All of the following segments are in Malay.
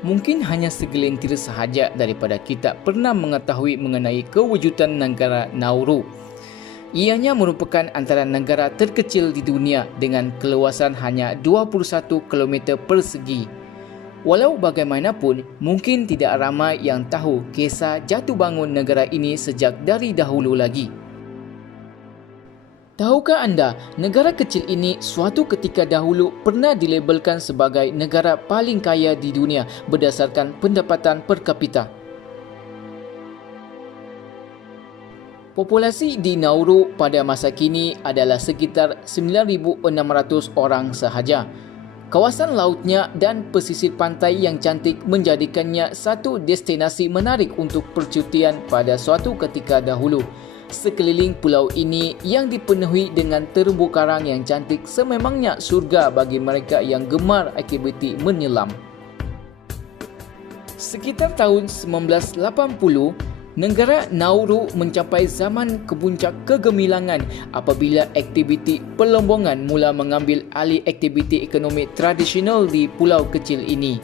Mungkin hanya segelintir sahaja daripada kita pernah mengetahui mengenai kewujudan negara Nauru. Ianya merupakan antara negara terkecil di dunia dengan keluasan hanya 21 km persegi. Walau bagaimanapun, mungkin tidak ramai yang tahu kisah jatuh bangun negara ini sejak dari dahulu lagi. Tahukah anda, negara kecil ini suatu ketika dahulu pernah dilabelkan sebagai negara paling kaya di dunia berdasarkan pendapatan per kapita. Populasi di Nauru pada masa kini adalah sekitar 9,600 orang sahaja. Kawasan lautnya dan pesisir pantai yang cantik menjadikannya satu destinasi menarik untuk percutian pada suatu ketika dahulu. Sekeliling pulau ini yang dipenuhi dengan terumbu karang yang cantik sememangnya surga bagi mereka yang gemar aktiviti menyelam. Sekitar tahun 1980, negara Nauru mencapai zaman kepuncak kegemilangan apabila aktiviti pelombongan mula mengambil alih aktiviti ekonomi tradisional di pulau kecil ini.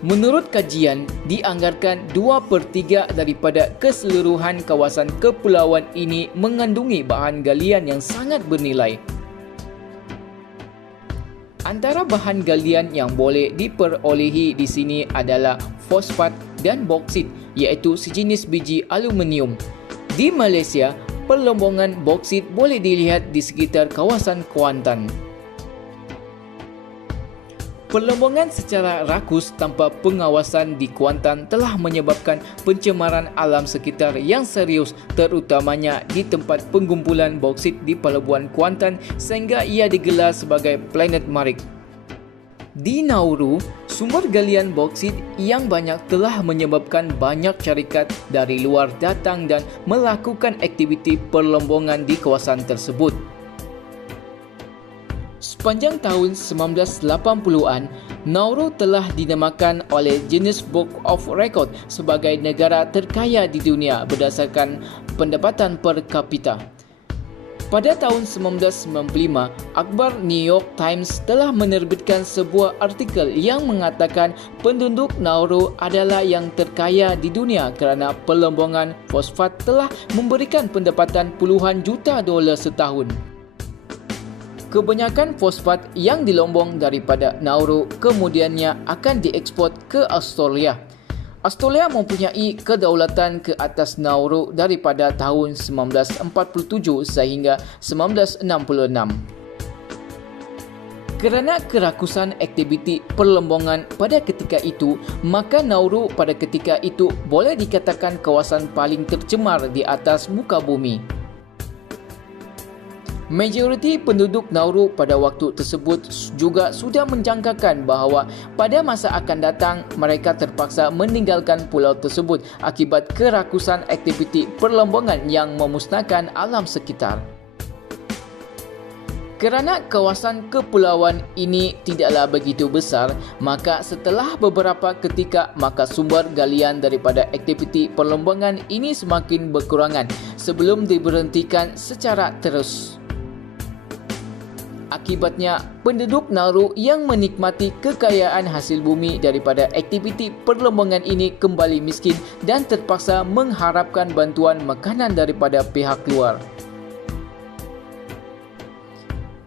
Menurut kajian, dianggarkan 2/3 daripada keseluruhan kawasan kepulauan ini mengandungi bahan galian yang sangat bernilai. Antara bahan galian yang boleh diperolehi di sini adalah fosfat dan boksit, iaitu sejenis biji aluminium. Di Malaysia, pelombongan boksit boleh dilihat di sekitar kawasan Kuantan. Pelombongan secara rakus tanpa pengawasan di Kuantan telah menyebabkan pencemaran alam sekitar yang serius, terutamanya di tempat pengumpulan boksit di Pelabuhan Kuantan sehingga ia digelar sebagai planet marik. Di Nauru, sumber galian boksit yang banyak telah menyebabkan banyak syarikat dari luar datang dan melakukan aktiviti pelombongan di kawasan tersebut. Sepanjang tahun 1980-an, Nauru telah dinamakan oleh Guinness Book of Record sebagai negara terkaya di dunia berdasarkan pendapatan per kapita. Pada tahun 1995, akhbar New York Times telah menerbitkan sebuah artikel yang mengatakan penduduk Nauru adalah yang terkaya di dunia kerana pelombongan fosfat telah memberikan pendapatan puluhan juta dolar setahun. Kebanyakan fosfat yang dilombong daripada Nauru kemudiannya akan dieksport ke Australia. Australia mempunyai kedaulatan ke atas Nauru daripada tahun 1947 sehingga 1966. Kerana kerakusan aktiviti perlombongan pada ketika itu, maka Nauru pada ketika itu boleh dikatakan kawasan paling tercemar di atas muka bumi. Majoriti penduduk Nauru pada waktu tersebut juga sudah menjangkakan bahawa pada masa akan datang mereka terpaksa meninggalkan pulau tersebut akibat kerakusan aktiviti perlombongan yang memusnahkan alam sekitar. Kerana kawasan kepulauan ini tidaklah begitu besar, maka setelah beberapa ketika maka sumber galian daripada aktiviti perlombongan ini semakin berkurangan sebelum diberhentikan secara terus. Akibatnya, penduduk Nauru yang menikmati kekayaan hasil bumi daripada aktiviti perlombongan ini kembali miskin dan terpaksa mengharapkan bantuan makanan daripada pihak luar.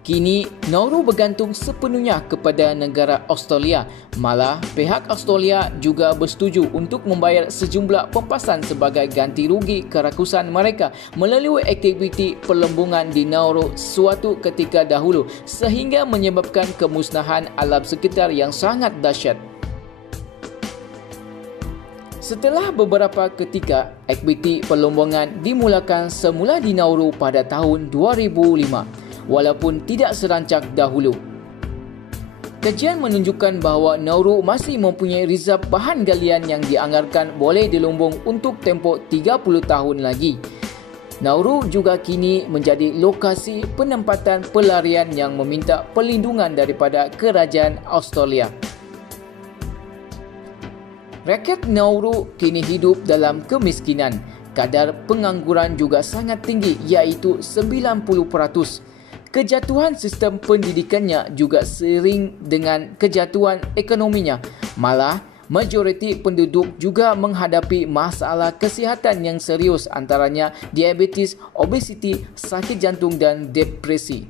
Kini, Nauru bergantung sepenuhnya kepada negara Australia. Malah, pihak Australia juga bersetuju untuk membayar sejumlah pempasan sebagai ganti rugi kerakusan mereka melalui aktiviti perlombongan di Nauru suatu ketika dahulu sehingga menyebabkan kemusnahan alam sekitar yang sangat dahsyat. Setelah beberapa ketika, aktiviti perlombongan dimulakan semula di Nauru pada tahun 2005. Walaupun tidak serancak dahulu. Kajian menunjukkan bahawa Nauru masih mempunyai rizab bahan galian yang dianggarkan boleh dilombong untuk tempoh 30 tahun lagi. Nauru juga kini menjadi lokasi penempatan pelarian yang meminta perlindungan daripada kerajaan Australia. Rakyat Nauru kini hidup dalam kemiskinan. Kadar pengangguran juga sangat tinggi iaitu 90%. Kejatuhan sistem pendidikannya juga sering dengan kejatuhan ekonominya. Malah, majoriti penduduk juga menghadapi masalah kesihatan yang serius, antaranya diabetes, obesiti, sakit jantung dan depresi.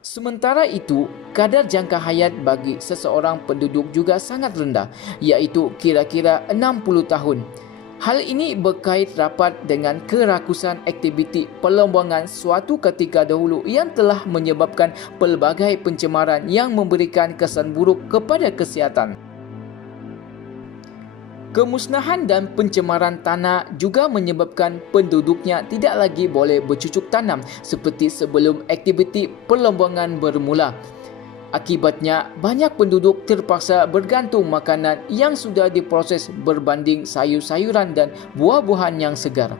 Sementara itu, kadar jangka hayat bagi seseorang penduduk juga sangat rendah, iaitu kira-kira 60 tahun. Hal ini berkait rapat dengan kerakusan aktiviti perlombangan suatu ketika dahulu yang telah menyebabkan pelbagai pencemaran yang memberikan kesan buruk kepada kesihatan. Kemusnahan dan pencemaran tanah juga menyebabkan penduduknya tidak lagi boleh bercucuk tanam seperti sebelum aktiviti perlombangan bermula. Akibatnya, banyak penduduk terpaksa bergantung makanan yang sudah diproses berbanding sayur-sayuran dan buah-buahan yang segar.